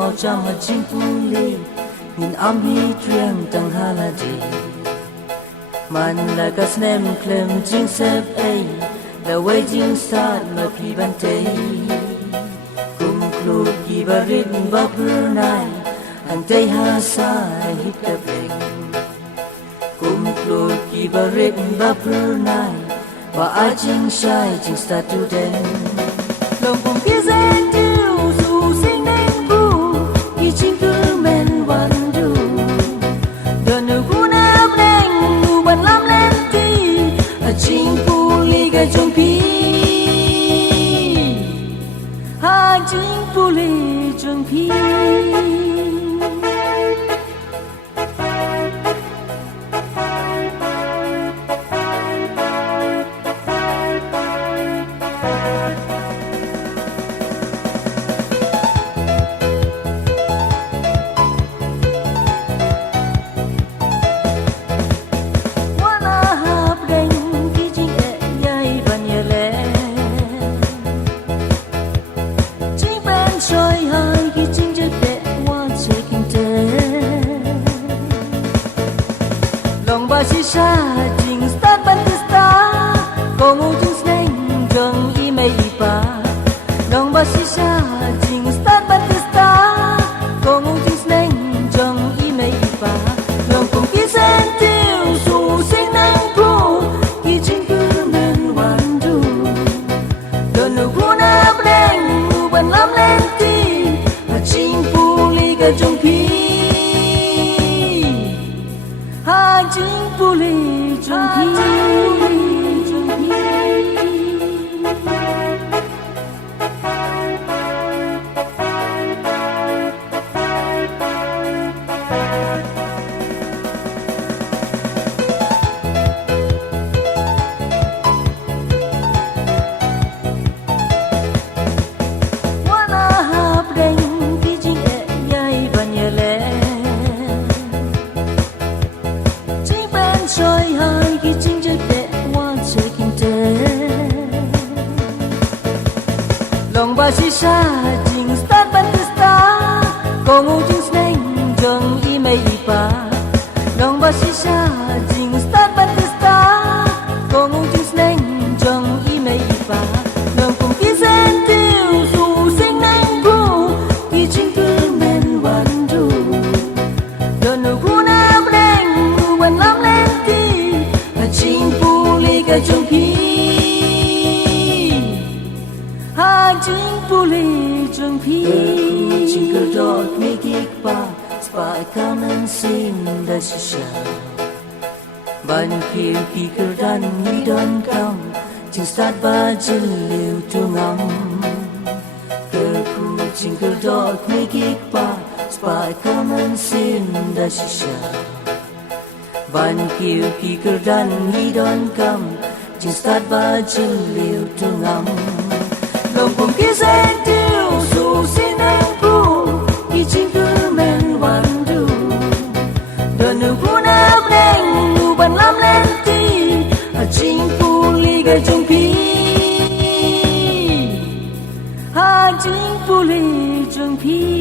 mau cha mà chinh puli nhìn am hi triang tang haladi man la ka snem klem jing sep ai the waiting start ma pi ban te kum klu ki barit ba purnai an te ha sa hit the bring kum klu ki barit ba purnai ba a jing shai jing start to den lòng cùng kia zen tiêu dù sinh nên bu ki ching cứ men wan du đơn nữ cu nam lên ngu ban lam lên ti a ching pu li ga chung pi ha ching pu li chung pi si sa jing start ban tu sta ko mu jing sneng jong i mai i pa long ba si sa jing start ban tu sta ko mu jing sneng jong i mai i pa long kong ki sen tiêu su sing nang pu ki jing ku men wan du don nu ku na bleng u ban lam len ti a jing pu li ga jong pi ha jing pu li jong pi long ba si sa jing start ban tu sta ko ngu jing sneng jong i mai i pa long ba si sa jing start ban tu sta ko ngu jing sneng jong i mai i pa long kong ki sen tiêu su sing nang pu ki jing ku men wan du don nu ku na bleng u ban lam len ti a jing pu li ga jong pi ha jing pu li jong pi jing cơ dot mi gik pa spy come and sing the shisha ban kiu ki cơ dan mi don come jing start ba jin liu tu ngam cơ ku jing cơ dot mi gik pa spy come and sing the shisha ban kiu ki cơ dan mi don come jing start ba jin liu tu ngam lòng cùng kia sen tiêu su xin nang pu ki ching cứ men wan du đơn nữ cu nam lên ngu ban lam lên ti a ching pu li ga chung pi ha ching pu li chung pi